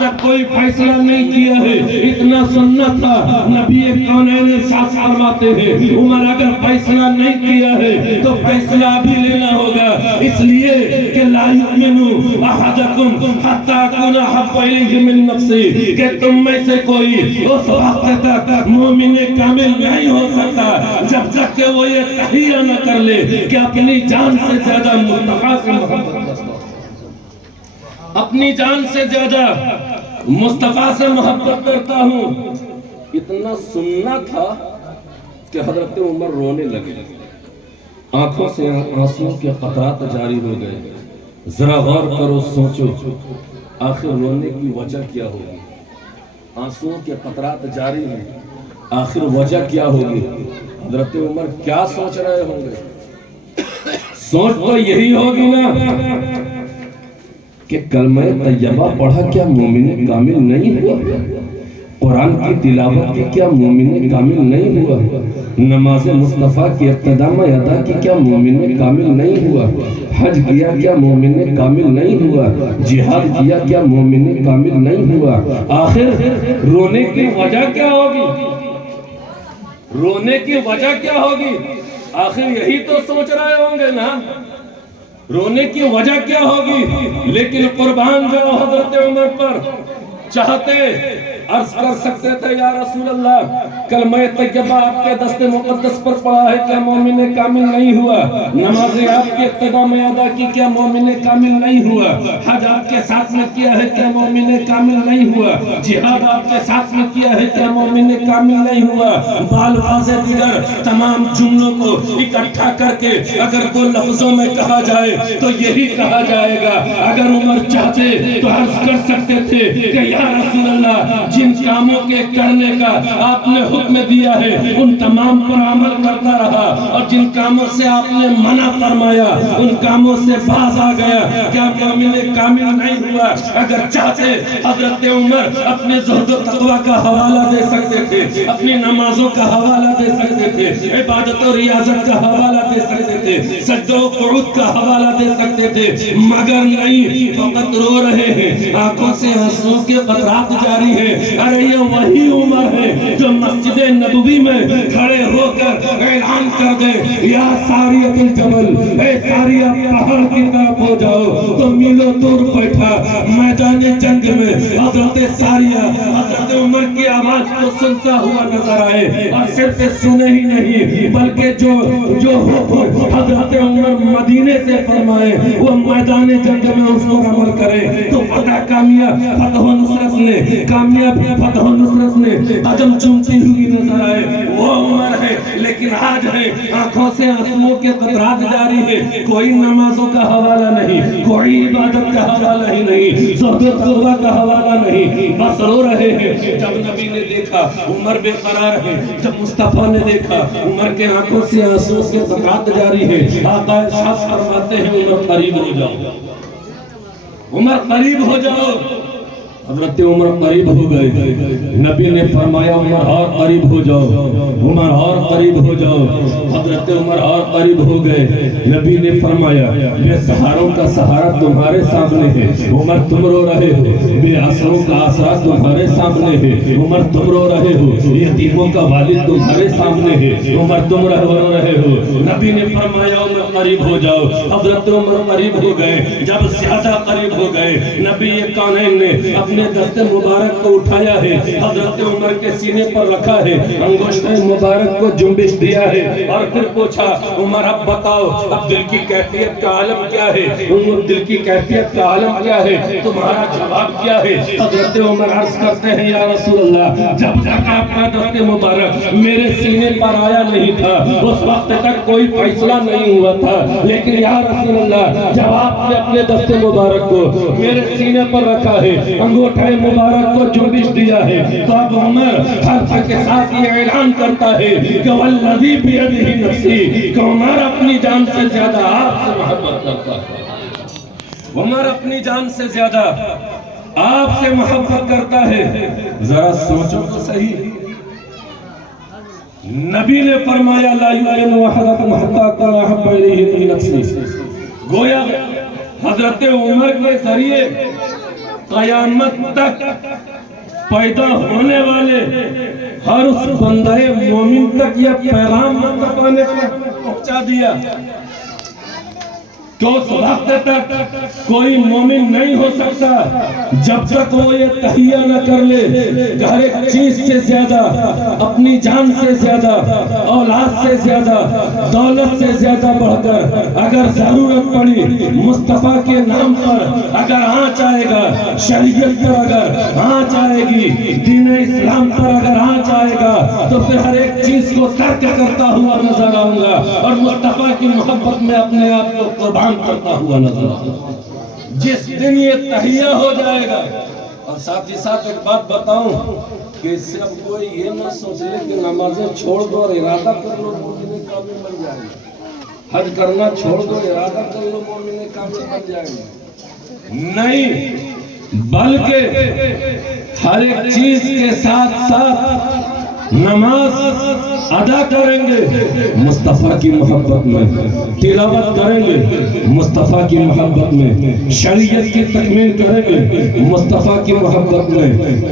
تک کوئی فیصلہ نہیں کیا ہے، اتنا سننا تھا۔ نبی کونین ارشاد فرماتے ہیں عمر اگر فیصلہ نہیں کیا ہے تو فیصلہ بھی لینا ہوگا، اس لیے کہ لا یؤمن احدکم حتی اکون احب الیہ من نفسی، کہ تم میں سے کوئی اس وقت تک مومن کامل نہیں ہو سکتا جب تک کہ وہ یہ تحیہ نہ کر لے کہ اپنی جان سے زیادہ مصطفیٰ سے محبت کرتا ہوں، اپنی جان سے زیادہ مصطفیٰ سے محبت کرتا ہوں۔ اتنا سننا تھا کہ حضرت عمر رونے لگے، آنکھوں سے آنسوں کے قطرات جاری ہو گئے۔ ذرا غور کرو، سوچو، آخر رونے کی وجہ کیا ہوگی؟ آنسوں کے قطرات جاری ہیں، آخر وجہ کیا ہوگی؟ حضرت عمر کیا سوچ رہے ہوں گے؟ سوچ تو یہی ہوگی نا کہ کلمہ طیبہ پڑھا کیا مومن کامل نہیں ہوا؟ قرآن کی تلاوت کی کیا مومن کامل نہیں ہوا؟ نماز مصطفیٰ کی اقتداء میں ادا کی کیا مومن کامل نہیں ہوا؟ حج کیا کیا مومن کامل نہیں ہوا؟ جہاد کیا کیا مومن کامل نہیں ہوا؟ آخر رونے کی وجہ کیا ہوگی؟ رونے کی وجہ کیا ہوگی؟ آخر یہی تو سوچ رہے ہوں گے نا، رونے کی وجہ کیا ہوگی؟ لیکن قربان جاؤ حضرت عمر پر، چاہتے عرض کر سکتے تھے یا رسول اللہ کلمہ طیبہ آپ کے دست مقدس پر پڑھا ہے کیا مومن کامل نہیں ہوا؟ نماز آپ کی اقتداء میں ادا کی کیا مومن کامل نہیں ہوا؟ حج آپ کے ساتھ میں کیا ہے کیا مومن کامل نہیں ہوا؟ جہاد آپ کے ساتھ میں کیا ہے کیا مومن کامل نہیں ہوا؟ بالفاظ دیگر تمام جملوں کو اکٹھا کر کے اگر دو لفظوں میں کہا جائے تو یہی کہا جائے گا، اگر عمر چاہتے تو عرض کر سکتے تھے کہ یا رسول اللہ جن کاموں کے کرنے کا آپ نے حکم دیا ہے ان تمام پر عمل کرتا رہا، اور جن کاموں سے آپ نے منع فرمایا ان کاموں سے باز آ گیا، کیا مومن کامل نہیں ہوا؟ اگر چاہتے حضرت عمر اپنے زہد و تقوی کا حوالہ دے سکتے تھے، اپنی نمازوں کا حوالہ دے سکتے تھے، عبادت و ریاضت کا حوالہ دے سکتے تھے، سجدہ و قعود کا حوالہ دے سکتے تھے، مگر نہیں، فقط رو رہے ہیں، آنکھوں سے آنسوں کے قطرات جاری ہیں۔ ارے یہ وہی عمر ہے جو مسجد نبوی میں کھڑے ہو کر اعلان کر دے یا ساریۃ الجبل، اے ساریہ پہاڑ کی طرف ہو جاؤ، تو میلوں دور بیٹھا میدان جنگ میں حضرت ساریہ حضرت عمر کی آواز کو سنتا ہوا نظر آئے، اور صرف سنے ہی نہیں بلکہ جو حکم حضرت عمر مدینے سے فرمائے وہ میدان جنگ میں اس پر عمل کرے، تو فتح کامیاب فتح و نصرت نے کامیاب فتح و نصرت نے قدم چومتی ہوئی نظر آئے، وہ عمر ہے۔ لیکن آج ہے آنکھوں سے آنسوؤں کے قطرات جاری ہے، کوئی نمازوں کا حوالہ نہیں، کوئی عبادت کا حوالہ ہی نہیں، زہد و تقوی کا حوالہ نہیں، بس رو رہے ہیں۔ جب نبی نے دیکھا عمر بے قرار ہے، جب مصطفیٰ نے دیکھا عمر کے آنکھوں سے آنسوؤں کے قطرات جاری ہے، آقا ارشاد فرماتے ہیں عمر قریب ہو جاؤ، عمر قریب ہو جاؤ۔ حضرت عمر قریب ہو گئے، نبی نے فرمایا عمر اور قریب ہو جاؤ، عمر اور قریب ہو جاؤ۔ حضرت عمر اور قریب ہو گئے، نبی نے فرمایا بے سہاروں کا سہارا تمہارے سامنے ہے، عمر تم رو رہے ہو، بے آسروں کا آسرا تمہارے سامنے ہے، عمر تم رو رہے ہو، یتیموں کا والد تمہارے سامنے ہے، عمر تم رو رہے ہو۔ نبی نے فرمایا عمر قریب ہو جاؤ، حضرت عمر قریب ہو گئے۔ جب زیادہ قریب ہو گئے، نبی کونین نے اپنے دست مبارک کو اٹھایا ہے، حضرت عمر کے سینے پر رکھا ہے، انگشت مبارک کو جنبش دیا ہے، اور پھر پوچھا عمر اب بتاؤ اب دل کی کیفیت کا عالم کیا ہے؟ عمر دل کی کیفیت کا عالم کیا ہے؟ تمہارا جواب کیا ہے؟ حضرت عمر عرض کرتے ہیں یا رسول اللہ جب تک آپ کا دست مبارک میرے سینے پر آیا نہیں تھا اس وقت تک کوئی فیصلہ نہیں ہوا تھا، لیکن یا رسول اللہ جب آپ نے اپنے دست مبارک کو میرے سینے پر رکھا ہے، انگوٹھے مبارک کو جنبش دیا ہے، تو اب عمر حرف کے ساتھ یہ اعلان کرتا ہے کہ والذی بیدہ نفسی، کہ عمر اپنی جان سے زیادہ آپ سے محبت کرتا ہے، عمر اپنی جان سے زیادہ آپ سے محبت کرتا ہے۔ ذرا سوچو تو صحیح، نبی نے فرمایا لا یؤمن احدکم حتی اکون احب الیہ من نفسہ، گویا حضرت عمر کے ذریعے قیامت تک پیدا ہونے والے ہر اس بندہ مومن تک یہ پیغام مصطفیٰ نے پہنچا دیا کہ اس وقت تک کوئی مومن نہیں ہو سکتا جب تک وہ یہ تہیہ نہ کر لے کہ ہر ایک چیز سے زیادہ، اپنی جان سے زیادہ، اولاد سے زیادہ، دولت سے زیادہ بڑھ کر اگر ضرورت پڑی مصطفیٰ کے نام پر اگر آنچ آئے گا، شریعت پر اگر آنچ آئے گی، دین اسلام پر اگر آنچ آئے گا، تو پھر ہر ایک چیز کو ترک کرتا ہوا نظر آؤں گا اور مصطفیٰ کی محبت میں اپنے آپ کو قربان کرتا ہوا نظر آؤں۔ جس دن یہ تہیہ ہو جائے گا، اور ساتھ ہی ساتھ ایک بات بتاؤں کہ اس سے اب کوئی یہ نہ سوچ لے کہ نمازیں چھوڑ دو اور ارادہ کر لو مومن کامل بن جائیں گے، حج کرنا چھوڑ دو ارادہ کر لو مومن کامل بن جائیں گے، نہیں، بلکہ ہر ایک چیز کے ساتھ ساتھ نماز ادا کریں گے مصطفیٰ کی محبت میں، تلاوت کریں گے مصطفیٰ کی محبت میں، شریعت کی تکمیل کریں گے مصطفیٰ کی محبت میں۔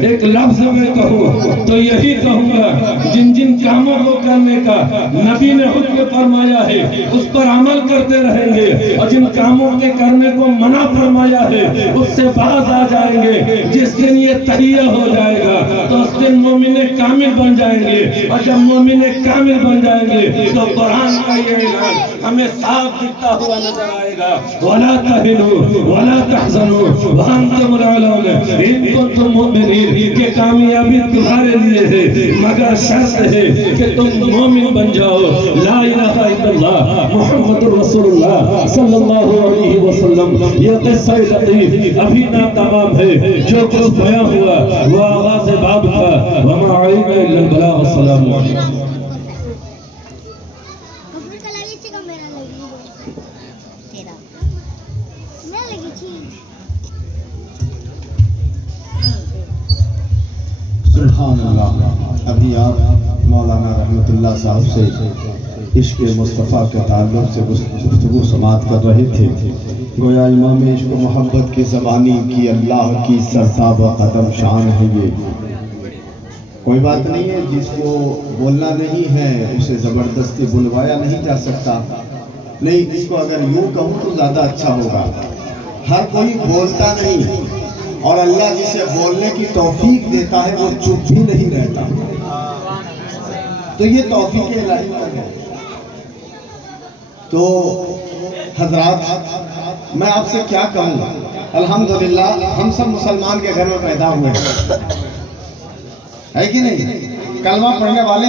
ایک لفظ میں کہوں تو یہی کہوں گا، جن جن کاموں کو کرنے کا نبی نے حکم فرمایا ہے اس پر عمل کرتے رہیں گے، اور جن کاموں کے کرنے کو منع فرمایا ہے اس سے باز آ جائیں گے۔ جس دن یہ تہیہ ہو جائے گا تو اس دن مومن کامل بن جائیں گے، اور جب مومن کامل بن جائیں گے تو قرآن کا یہ اعلان ہمیں صاف دکھتا ہوا نظر آئے گا، وَلَا تَهِنُوا وَلَا تَحْزَنُوا وَأَنْتُمُ الْأَعْلَوْنَ إِن كُنتُم مُؤْمِنِينَ کہ کامیابی تمہارے لیے ہے مگر شرط ہے کہ تم مومن بن جاؤ، لا الہ الا اللہ محمد رسول اللہ صلی اللہ علیہ وسلم۔ یہ قصہ لطیف ابھی ناتمام ہے، جو کچھ بیان ہوا وہ آغاز باب تھا، وَمَا عَلَيْنَا إِلَّا الْبَلَاغُ۔ السلام علیکم۔ سبحان اللہ۔ ابھی آپ مولانا رحمت اللہ صاحب سے عشق مصطفیٰ کے تعلق سے گفتگو سماعت کر رہے تھے، گویا امام عشق و محبت کی زبانی کی اللہ کی سرتاب و قدم شان ہے۔ یہ کوئی بات نہیں ہے، جس کو بولنا نہیں ہے اسے زبردستی بلوایا نہیں جا سکتا، نہیں، اس کو اگر یوں کہوں تو زیادہ اچھا ہوگا۔ ہر کوئی بولتا نہیں، اور اللہ جسے بولنے کی توفیق دیتا ہے وہ چپ بھی نہیں رہتا، تو یہ توفیق الہی پر ہے۔ تو حضرات، میں آپ سے کیا کہوں، الحمدللہ ہم سب مسلمان کے گھر میں پیدا ہوئے ہیں، ہے کہ نہیں؟ کلمہ پڑھنے والے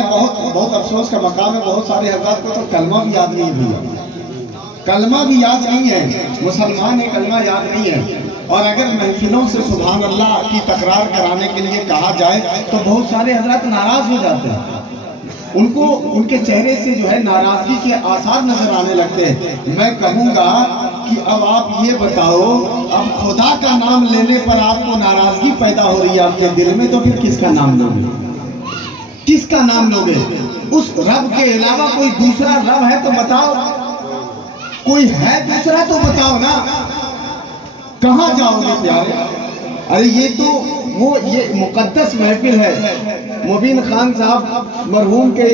بہت افسوس کا مقام ہے، بہت سارے حضرات کو تو کلمہ بھی یاد نہیں ہے، کلمہ بھی یاد نہیں ہے، مسلمان ہے کلمہ یاد نہیں ہے۔ اور اگر محفلوں سے سبحان اللہ کی تکرار کرانے کے لیے کہا جائے تو بہت سارے حضرات ناراض ہو جاتے ہیں، ان کے چہرے سے جو ہے ناراضگی کے آثار نظر آنے لگتے ہیں۔ میں کہوں گا کہ اب آپ یہ بتاؤ، اب خدا کا نام لینے پر آپ کو ناراضگی پیدا ہو رہی ہے آپ کے دل میں، تو پھر کس کا نام لوگے؟ کس کا نام لوگے؟ اس رب کے علاوہ کوئی دوسرا رب ہے تو بتاؤ، کوئی ہے دوسرا تو بتاؤ نا، کہاں جاؤ گے پیارے؟ ارے یہ مقدس محفل ہے۔ مبین خان صاحب مرحوم کے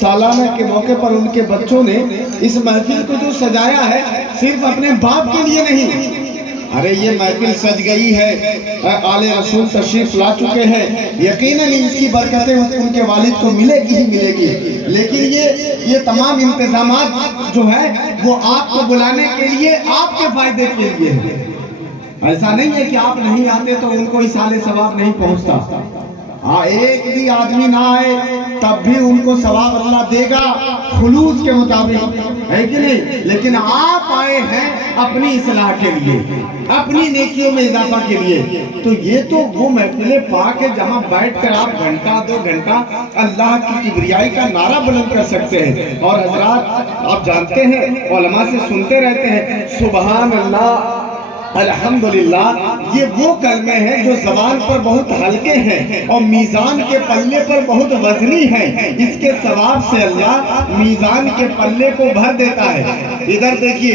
سالانہ کے موقع پر ان کے بچوں نے اس محفل کو جو سجایا ہے صرف اپنے باپ کے لیے نہیں، ارے یہ محفل سج گئی ہے، آل رسول تشریف لا چکے ہیں، یقیناً اس کی برکتیں ان کے والد کو ملے گی ہی ملے گی، لیکن یہ تمام انتظامات جو ہے وہ آپ کو بلانے کے لیے، آپ کے فائدے کے لیے ہے۔ ایسا نہیں ہے کہ آپ نہیں آتے تو ان کو اِسالِ ثواب نہیں پہنچتا، ایک بھی آدمی نہ آئے تب بھی ان کو ثواب اللہ دے گا خلوص کے مطابق، ہے کہ نہیں؟ لیکن آپ آئے ہیں اپنی اصلاح کے لیے، اپنی نیکیوں میں اضافہ کے لیے، تو یہ تو وہ محفل پاک ہے جہاں بیٹھ کر آپ گھنٹہ 2 گھنٹہ اللہ کی کبریائی کا نعرہ بلند کر سکتے ہیں۔ اور حضرات آپ جانتے ہیں، علماء سے سنتے رہتے ہیں، سبحان اللہ، الحمدللہ، یہ وہ کلمے ہیں جو زبان پر بہت ہلکے ہیں اور میزان کے پلے پر بہت وزنی ہیں، اس کے ثواب سے اللہ میزان کے پلے کو بھر دیتا ہے۔ ادھر دیکھیے،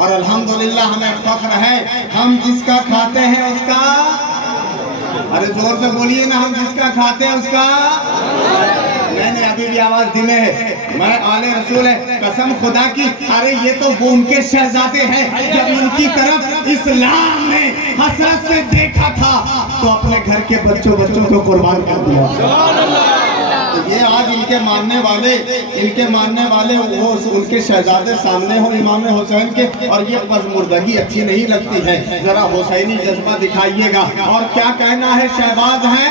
اور الحمدللہ ہمیں فخر ہے ہم جس کا کھاتے ہیں اس کا، ارے زور سے بولیے نا، ہم جس کا کھاتے ہیں اس کا، نہیں ابھی بھی آواز دھیمے ہے، میں آل رسول ہے قسم خدا کی، ارے یہ تو وہ ان کے شہزادے ہیں جب ان کی طرف اسلام نے حسرت سے دیکھا تھا تو اپنے گھر کے بچوں کو قربان کر دیا۔ یہ آج ان کے ماننے والے وہ ان کے شہزادے سامنے ہو امام حسین کے، اور یہ پزمردگی اچھی نہیں لگتی ہے، ذرا حسینی جذبہ دکھائیے گا۔ اور کیا کہنا ہے، شہباز ہیں،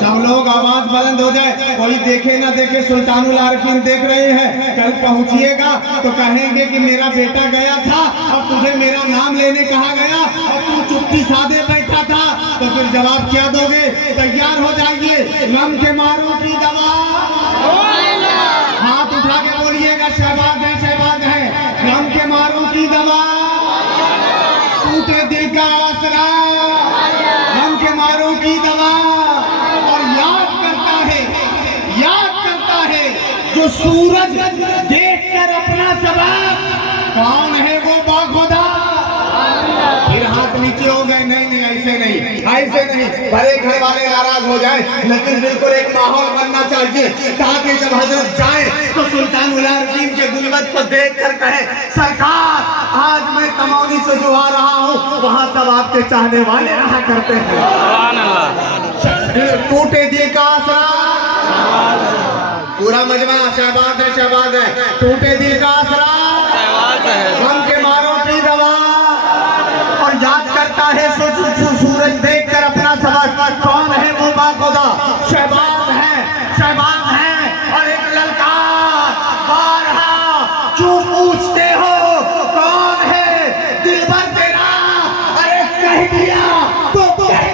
سب لوگ آواز بلند ہو جائے، کوئی دیکھے نہ دیکھے، سلطان العارفین دیکھ رہے ہیں، کل پہنچیے گا تو کہیں گے کہ میرا بیٹا گیا تھا اور تجھے میرا نام لینے کہا گیا اور تو چپٹی سادے بیٹھا تھا، تو پھر جواب کیا دو گے؟ تیار ہو جائیے، غم کے ماروں کی دوا، ہاتھ اٹھا کے بولیے گا، شہباز ہے، غم کے ماروں کی دوا، ٹوٹے دل کا آسرا، غم کے ماروں کی دوا، اور یاد کرتا ہے جو سورج دیکھ کر اپنا سبب، کون ہے وہ باخدا؟ پھر ہاتھ نیچے ہو گئے، نہیں ایسے نہیں، بھلے گھر والے ناراض ہو جائیں لیکن بالکل ایک ماحول بننا چاہیے تاکہ جب حضرت جائیں تو سلطان العارفین کے گنبد کو دیکھ کر کہیں، سرکار آج میں تمونی سے جو آ رہا ہوں وہاں سب آپ کے چاہنے والے رہا کرتے ہیں۔ سبحان اللہ، ٹوٹے دل کا آسرا، پورا مجمع شہباز ہے، ٹوٹے دل کا آسرا، غم کے ماروں کی دوا، اور یاد کرتا ہے سورج دیکھ کر اپنا سبق، کون ہے وہ باخدا؟ شہباز ہے، اور ایک للکار، بارہا کیوں پوچھتے ہو کون ہے دلبر تیرا؟ ارے کہہ دیا تو کہہ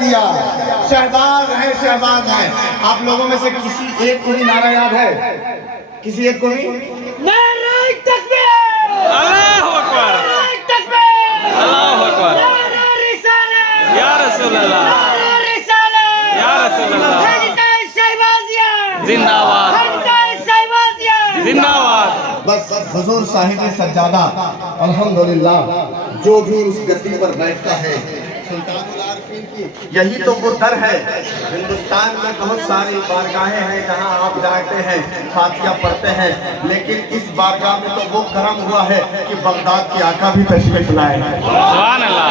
دیا، شہباز ہے۔ آپ لوگوں میں سے کسی ایک کو بھی نعرہ یاد ہے؟ کسی ایک کو بھی؟ نعرہ تکبیر، اللہ اکبر، نعرہ تکبیر، اللہ اکبر، نعرہ رسالت، یا رسول اللہ، نعرہ رسالت، یا رسول اللہ، حلقہ شہبازیہ، زندہ باد، حلقہ شہبازیہ، زندہ باد۔ بس حضور صاحب سجادہ الحمدللہ جو بھی اس گدی پر بیٹھتا ہے، سلطان العارفین کی یہی تو وہ در ہے۔ ہندوستان میں بہت ساری بارگاہیں ہیں جہاں آپ جاتے ہیں، فاتحہ پڑھتے ہیں، لیکن اس بارگاہ میں تو وہ کرم ہوا ہے کہ بغداد کے آقا بھی تشریف لائے ہیں۔ سبحان اللہ،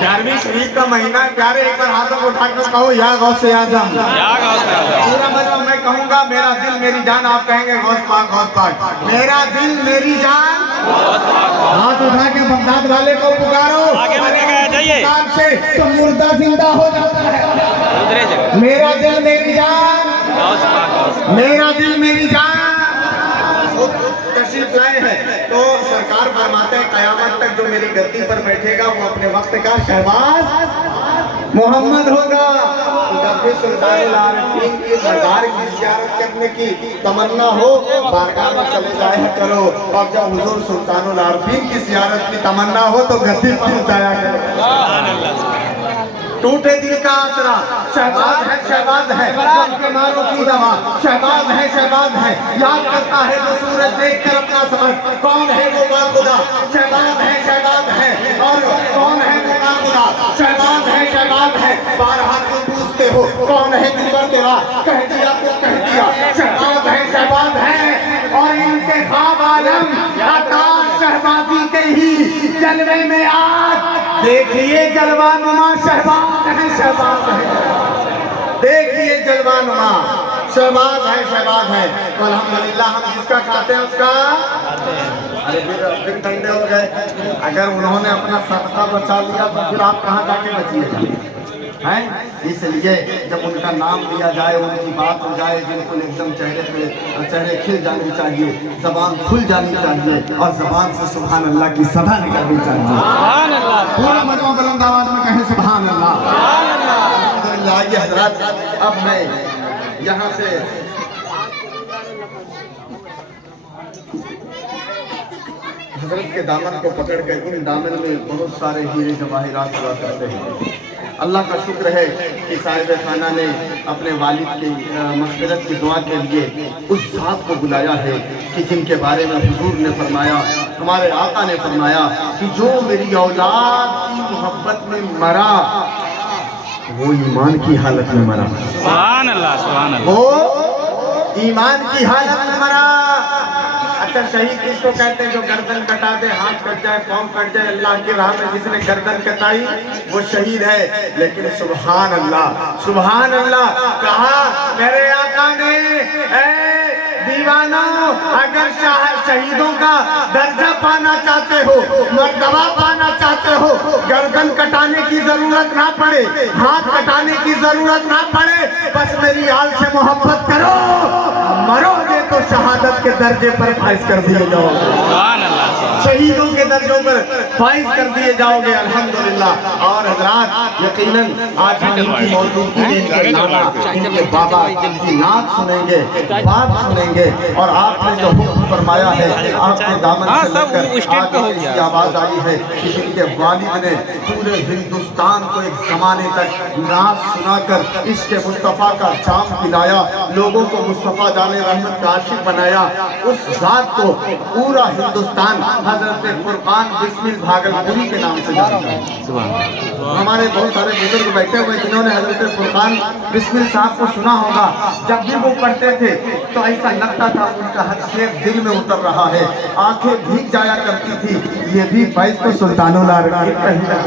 11ویں شریف کا مہینہ ہے، پیارے ایک بار ہاتھوں کو اٹھا کر کہو یا غوث اعظم، یا غوث اعظم، پورا مجمع میں کہوں گا میرا دل میری جان، آپ کہیں گے غوث پاک، میرا دل میری جان، ہاتھ اٹھا کے بغداد والے کو پکارو، آگے بڑھے گا، جائیے، پکار سے تو مردہ زندہ ہو جاتا ہے۔ ادھرے جگہ، میرا دل میری جان، غوث پاک، میرا دل میری جان، تشریف لائے ہیں تو سرکار فرماتے ہیں قیامت تک جو میری گدی پر بیٹھے گا وہ اپنے وقت کا شہباز محمد ہوگا۔ جب بھی سلطان العارفین کی دربار کی زیارت کرنے کی تمنا ہو بارگاہ میں چلے جایا کرو، اور جب حضور سلطان العارفین کی زیارت کی تمنا ہو تو گدی پہنچایا کرو۔ ٹوٹے دل کا آسرا، شہباز ہے، غم کے ماروں کی دوا، شہباز ہے، یاد کرتا ہے جو سورج دیکھ کر اپنا سبق، کون ہے وہ باخدا؟ شہباز ہے، اور کون ہے وہ باخدا؟ شہباز ہے، بارہا کیوں پوچھتے ہو کون ہے دلبر تیرا؟ کہہ دیا تو کہہ دیا، شہباز ہے، اور ان کے خواب عالم عطار شہبازی کے ہی جلوے میں آج دیکھئے جلوہ نما شہباز ہے، دیکھئے جلوہ نما شہباز ہے، تو الحمدللہ ہم جس کا کھاتے ہیں اس کا، ارے پھر ٹھنڈے ہو گئے، اگر انہوں نے اپنا صدقہ بچا لیا تو پھر آپ کہاں جا کے بچیے گا؟ اس لیے جب ان کا نام لیا جائے، ان کی بات ہو جائے، بالکل ایک دم چہرے کھل جانی چاہیے، زبان کھل جانی چاہیے، اور زبان سے سبحان اللہ کی صدا نکلنی چاہیے۔ سبحان اللہ، پورا مجمع بلند آواز میں کہیں سبحان اللہ۔ الحمدللہ یہ حضرات، اب میں یہاں سے حضرت کے دامن کو پکڑ کر، ان دامن میں بہت سارے ہیرے جواہرات ہوا کرتے ہیں، اللہ کا شکر ہے کہ صاحب خانہ نے اپنے والد کی مغفرت کی دعا کے لیے اس ذات کو بلایا ہے کہ جن کے بارے میں حضور نے فرمایا، ہمارے آقا نے فرمایا کہ جو میری اولاد کی محبت میں مرا وہ ایمان کی حالت میں مرا، سبحان اللہ سبحان اللہ. وہ ایمان کی حالت میں مرا. اچھا شہید کس کو کہتے ہیں؟ جو گردن کٹا دے، ہاتھ کٹ جائے، پاؤں کٹ جائے، اللہ کی راہ میں جس نے گردن کٹائی وہ شہید ہے. لیکن سبحان اللہ کہا میرے آقا نے، اے دیوانوں، اگر شہیدوں کا درجہ پانا چاہتے ہو، مرتبہ پانا چاہتے ہو، گردن کٹانے کی ضرورت نہ پڑے، ہاتھ کٹانے کی ضرورت نہ پڑے، بس میری آل سے محبت کرو، مرو گے تو شہادت کے درجے پر فائز کر دیے جاؤ گے، سبحان اللہ. شہیدوں کے درجوں پر فائز کر دیے جاؤ گے الحمدللہ. اور حضرات یقیناً آج ہم ان کی موجودگی میں ان کے نانا، ان کے بابا کی نعت سنیں گے، بات سنیں گے، اور آپ نے جو حکم فرمایا ہے آپ کے دامن سے لگ کر آج ایسی آواز آئی ہے کہ جن کے والد نے پورے ہندوستان کو ایک زمانے تک نعت سنا کر عشق مصطفیٰ کا جام پلایا، لوگوں کو مصطفیٰ جان رحمت کا عاشق بنایا، اس ذات کو پورا ہندوستان حضرت فرقان بسمل بھاگلپوری کے نام سے جانتا ہے. ہمارے بہت سارے بزرگ بیٹھے ہوئے جنہوں نے حضرت فرقان بسمل صاحب کو سنا ہوگا. جب بھی وہ پڑھتے تھے تو ایسا لگتا تھا ان کا ہر شعر دل میں اتر رہا ہے، آنکھیں بھیگ جایا کرتی تھی. یہ بھی فیض تو سلطان العارفین کا ہی تھا،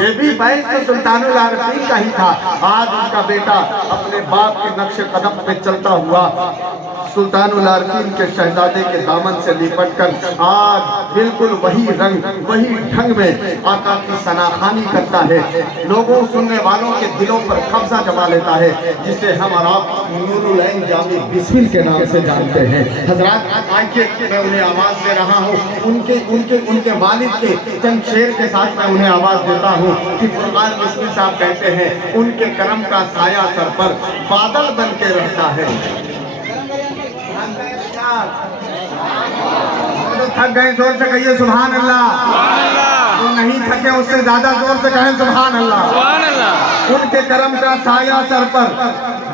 یہ بھی فیض تو سلطان العارفین کا ہی تھا. آج ان کا بیٹا اپنے باپ کے نقش قدم پہ چلتا ہوا سلطان العارفین کے شہزادے کے دامن سے لپٹ کر آج بالکل وہی رنگ وہی ڈھنگ میں آقا کی ثناخوانی کرتا ہے، لوگوں سننے والوں کے دلوں پر قبضہ جما لیتا ہے، جسے ہم اور آپ نور العین جامع بسمل کے نام سے جانتے ہیں. حضرات آئیے میں انہیں آواز دے رہا ہوں، ان کے والد کے چند شعر کے ساتھ میں انہیں آواز دیتا ہوں کہ فرقان بسمل صاحب کہتے ہیں ان کے کرم کا سایہ سر پر بادل بن کے رہتا ہے. تھک گئے زور سے کہیے سبحان اللہ. جو نہیں تھکے اس سے زیادہ زور سے کہیں سبحان اللہ. سبحان اللہ. ان کے کرم کا سایہ سر پر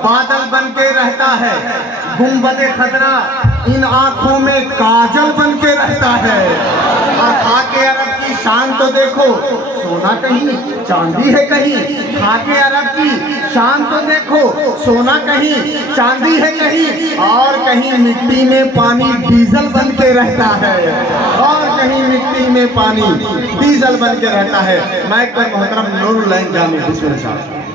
بادل بن کے رہتا ہے، گنبد خضرا ان آنکھوں میں کاجل بن کے رہتا ہے. اور خاک عرب کی شان تو دیکھو، سونا کہیں چاندی ہے کہیں. خاک عرب کی شان تو دیکھو، سونا کہیں چاندی ہے کہیں، اور کہیں مٹی میں پانی ڈیزل بن کے رہتا ہے، اور کہیں مٹی میں پانی ڈیزل بن کے رہتا ہے. مائک پر محترم نور العین جامع بسم اللہ صاحب.